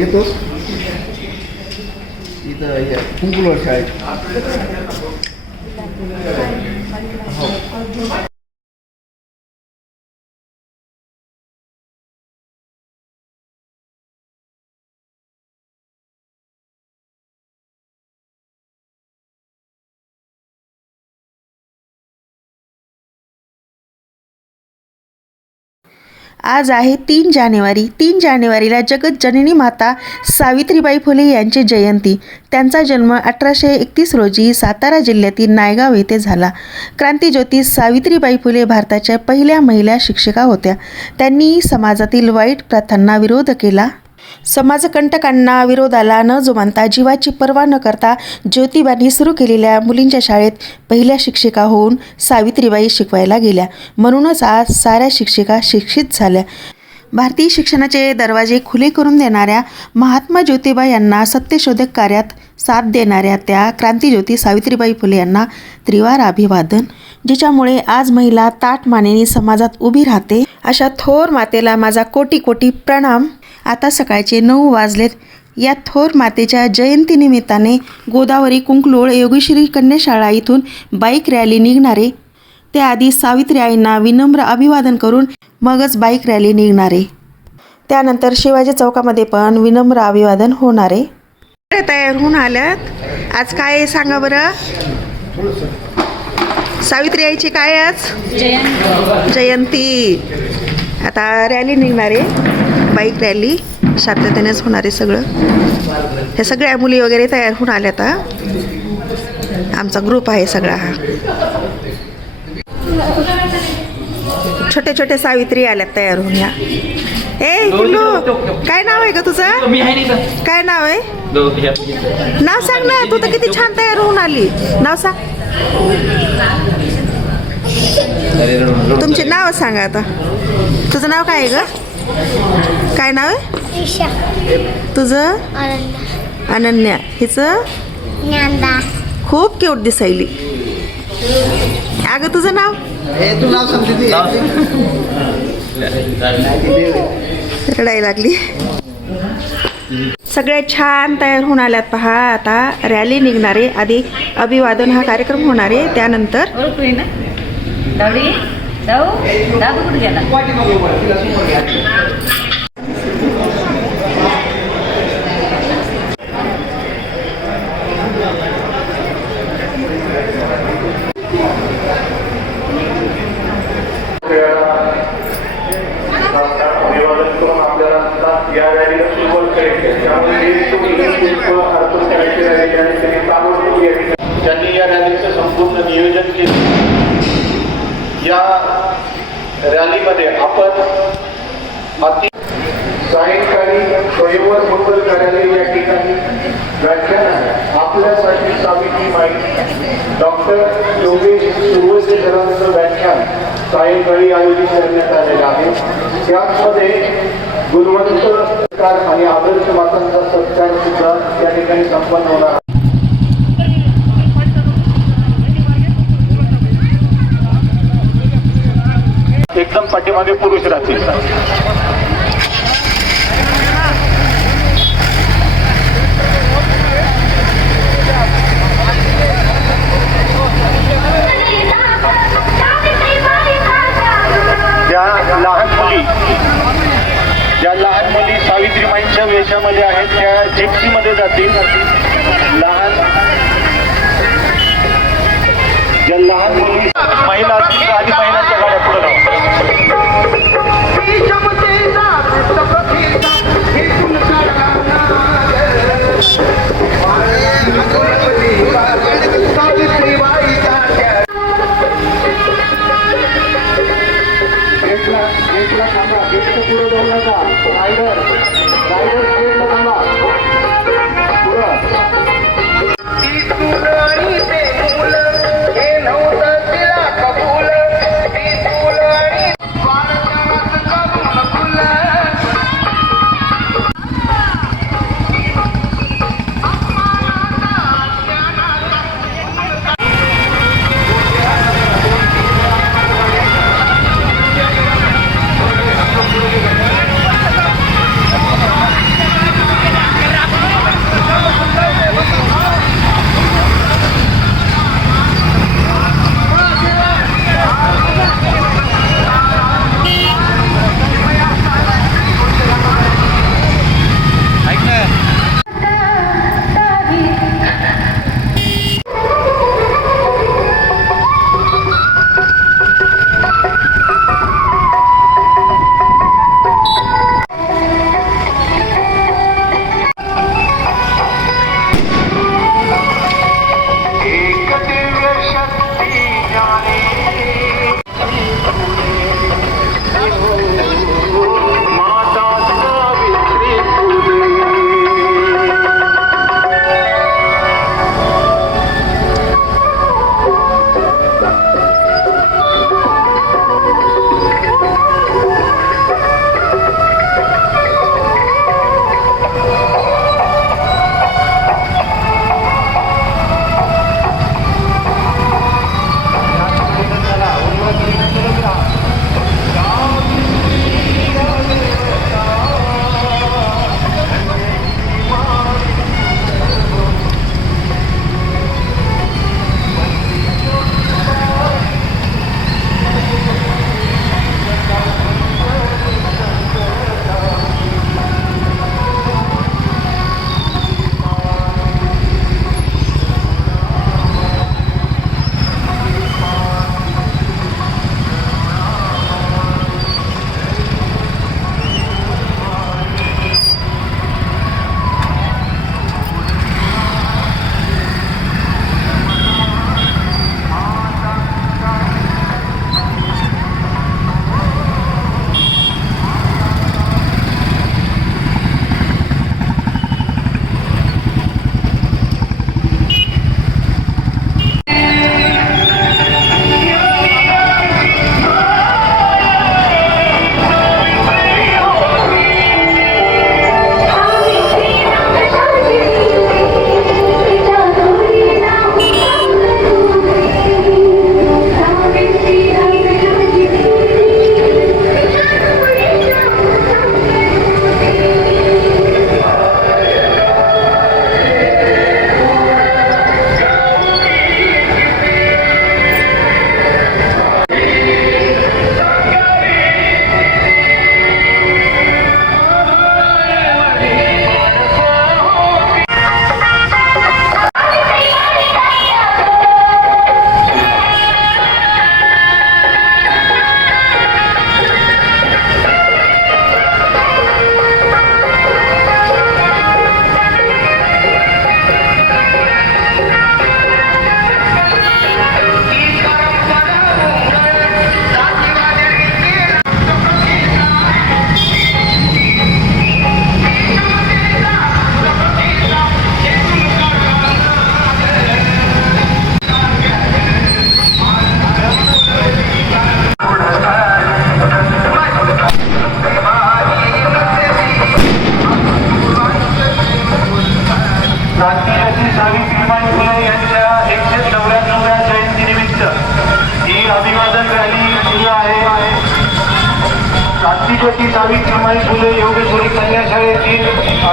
येतोस इथं हे कुंकुलवर शाळेत आज आहे तीन जानेवारी. तीन जानेवारीला जगत जननी माता सावित्रीबाई फुले यांची जयंती. त्यांचा जन्म अठराशे एकतीस रोजी सातारा जिल्ह्यातील नायगाव येथे झाला. क्रांतीज्योती सावित्रीबाई फुले भारताच्या पहिल्या महिला शिक्षिका होत्या. त्यांनी समाजातील वाईट प्रथांना विरोध केला. समाजकंटकांना विरोधाला न जुमानता जीवाची पर्वा न करता ज्योतिबांनी सुरू केलेल्या मुलींच्या शाळेत पहिल्या शिक्षिका होऊन सावित्रीबाई शिकवायला गेल्या. म्हणूनच आज साऱ्या शिक्षिका शिक्षित झाल्या. भारतीय शिक्षणाचे दरवाजे खुले करून देणाऱ्या महात्मा ज्योतिबा यांना सत्यशोधक कार्यात साथ देणाऱ्या त्या क्रांतीज्योती सावित्रीबाई फुले यांना त्रिवार अभिवादन. जिच्यामुळे आज महिला ताट मानेनी समाजात उभी राहते अशा थोर मातेला माझा कोटी कोटी प्रणाम. आता सकाळचे नऊ वाजलेत. या थोर मातेच्या जयंतीनिमित्ताने गोदावरी कुंकलोळ योगेश्वरी कन्याशाळा इथून बाईक रॅली निघणारे. त्याआधी सावित्री आईंना विनम्र अभिवादन करून मगच बाईक रॅली निघणारे. त्यानंतर शिवाजी चौकामध्ये पण विनम्र अभिवादन होणारे. तयार होऊन आल्यात आज काय सांगा बरं? सावित्री आईची काय आज? जयंती. आता रॅली निघणार. बाईक रॅली शांततेनेच होणार आहे सगळं. हे सगळ्या मुली वगैरे तयार होऊन आल्या आता. आमचा ग्रुप आहे सगळा हा. छोटे छोटे सावित्री आल्यात तयार होऊन या. ए कुल्लू काय नाव आहे ग तुझं? काय नाव आहे? नाव सांग ना तू तर किती छान तयार होऊन आली. नाव सांग. तुमचे नाव सांगा आता. तुझं नाव काय आहे ग? काय नाव आहे? ईशा. तुझं? अनन्या. हिचं? खूप क्यूट दिसायली. अगं तुझं नाव? हे तू नाव सांगते ते रडायला लागली. सगळे छान तयार होऊन आल्यात पहा. आता रॅली निघणारे. आधी अभिवादन हा कार्यक्रम होणार आहे. त्यानंतर ओळखली ना दावडी दाऊ दाबू कुठे गेला अभिवादन करून आपल्याला आता या रॅलीला सुरुवात करायची त्यामुळे हे तुम्ही शुल्क अर्पण करायची रॅली आणि त्यांनी ताबडतोब या ठिकाणी- ज्यांनी या रॅलीचं संपूर्ण नियोजन केलं या रॅलीमध्ये आपण अति सायंकाळी स्वयंवर मंगल कार्यालय या ठिकाणी व्याख्यान आहे. आपल्यासाठी सावित्री माई डॉक्टर योगेश सुरवसेकरांचं व्याख्यान सायंकाळी आयोजित करण्यात आलेलं आहे. त्यामध्ये गुणवंत सत्कार आणि आदर्श मातांचा सत्कार सुद्धा त्या ठिकाणी संपन्न होणार आहे. एकदम पाठीमागे पुरुष राहतील.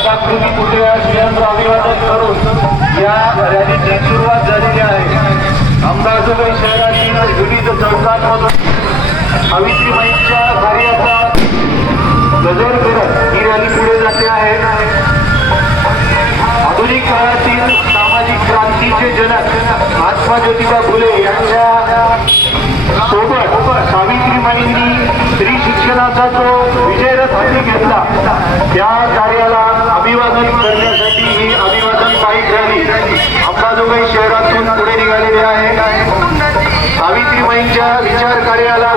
अर्धाकृती पुतळ्यास विनम्र अभिवादन करून या रॅलीची सुरुवात झालेली आहे. अंबाजोगाई शहरातील विविध चौकांमधून सावित्रीबाईंच्या कार्याचा गजर करत ही रॅली पुढे जाते आहे. आधुनिक काळातील सामाजिक क्रांतीचे जनक महात्मा ज्योतिबा फुले यांच्या सोबत सावित्रीबाईंनी स्त्री शिक्षणाचा जो विजयरथ हाती घेतला. त्या कार्याला अभिवादन करण्यासाठी ही अभिवादन बाईक रॅली अंबाजोगाई शहरातून पुढे निघालेली आहे. सावित्रीबाईंच्या विचार कार्याला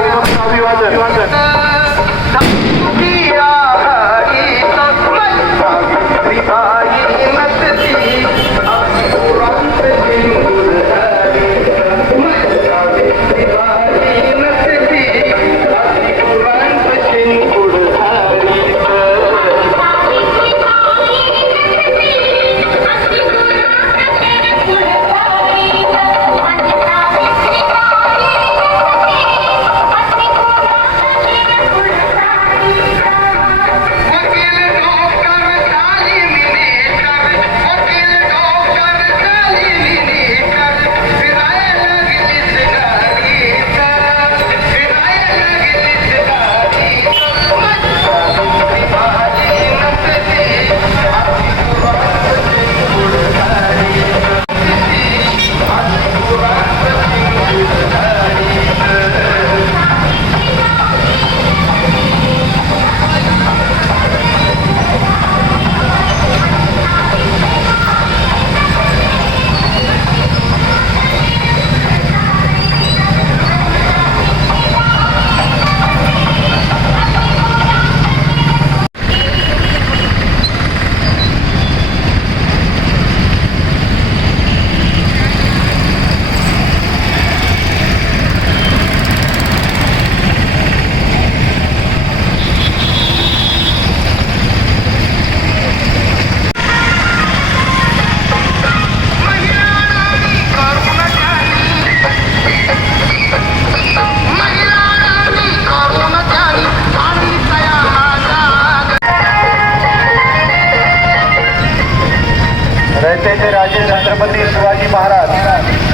रयतेचे राजे छत्रपती शिवाजी महाराज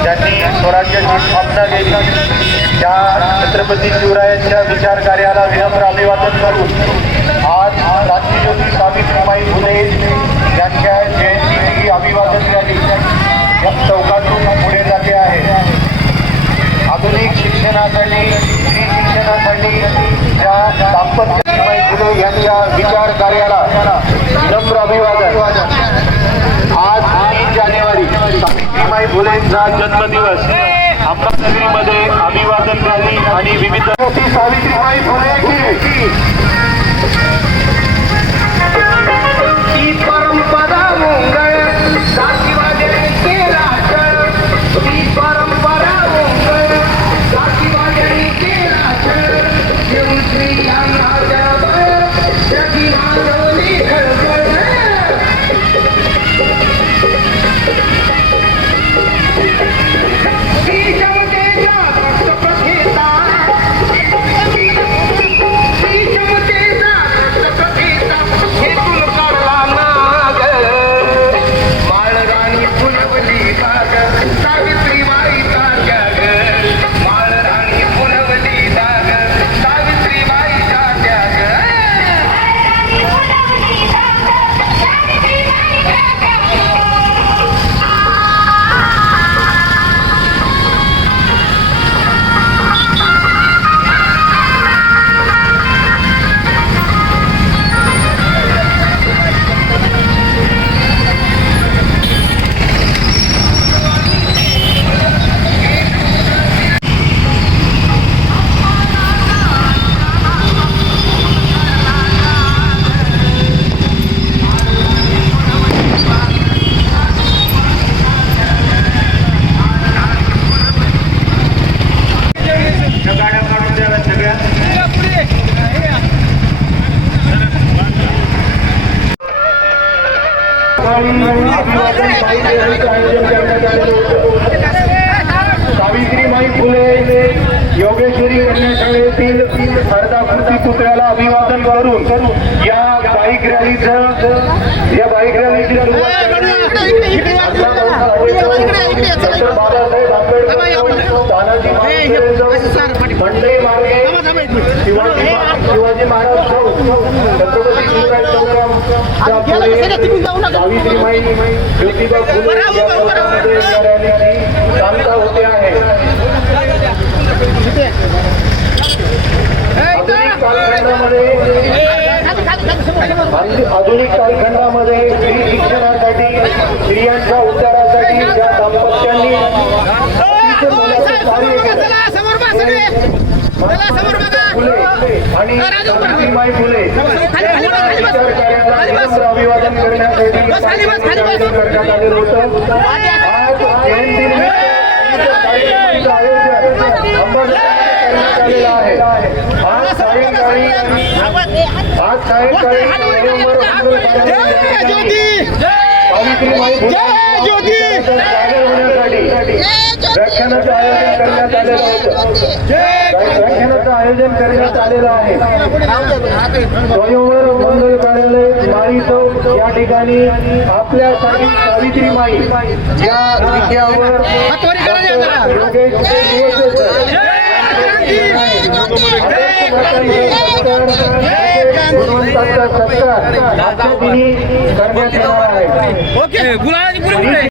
त्यांनी स्वराज्याची स्थापना केली. त्या छत्रपती शिवरायांच्या विचार कार्याला विनम्र अभिवादन करून आज राष्ट्रज्योती सावित्रीबाई फुले यांच्या जयंती अभिवादन रॅली या चौकातून पुढे जाते आहे. आधुनिक शिक्षणासाठी स्त्री शिक्षणासाठी ज्या दाम्पत्य फुले यांच्या विचार कार्याला विनम्र अभिवादन आज तीन जानेवारी फुलेंचा जन्मदिवस. अहमदनगरीमध्ये अभिवादन रॅली आणि विविध सावित्रीबाई फुले परंपरा अभिवादन पाहिजे यांचं आयोजन करण्यात आलेलं होतं. सावित्रीबाई फुले योगेश्वरी कन्या शाळेतील अर्धाकृती पुतळ्याला अभिवादन करून या बाईक रॅलीचं या बाईक रॅलीची सुरुवात बाबासाहेब आंबेडकर तानाजी मंडई मार्गे शिवाजी शिवाजी महाराज चौक, छत्रपती शिवराय संग्रामच्या पुढे सावित्रीबाई ज्योतिबा फुले या चौकामध्ये या रॅलीची सांगता होते आहे. आधुनिक कालखंडामध्ये स्त्री शिक्षणासाठी स्त्रियांच्या उद्धारासाठी ज्या दाम्पत्यांनी कार्य आणि सावित्रीबाई फुले अभिवादन करण्यासाठी आयोजन करण्यात आलेलं होतं आज जयंतीनिमित्त कार्यक्रमाचं आयोजन अंबरनाथ करण्यात आलेलं आहे. आज सायंकाळी आज सायंकाळी नोव्हेंबर सावित्रीबाई फुले व्याख्यानाचं आयोजन करण्यात आलेलं होतं व्याख्यानाचं आयोजन करण्यात आलेलं आहे. स्वयंवर मंगल कार्यालय माळी चौक या ठिकाणी आपल्यासाठी सावित्री माई या विषयावर गुणवंताचा सत्कार आजच्या दिनी करण्यात येणार आहे.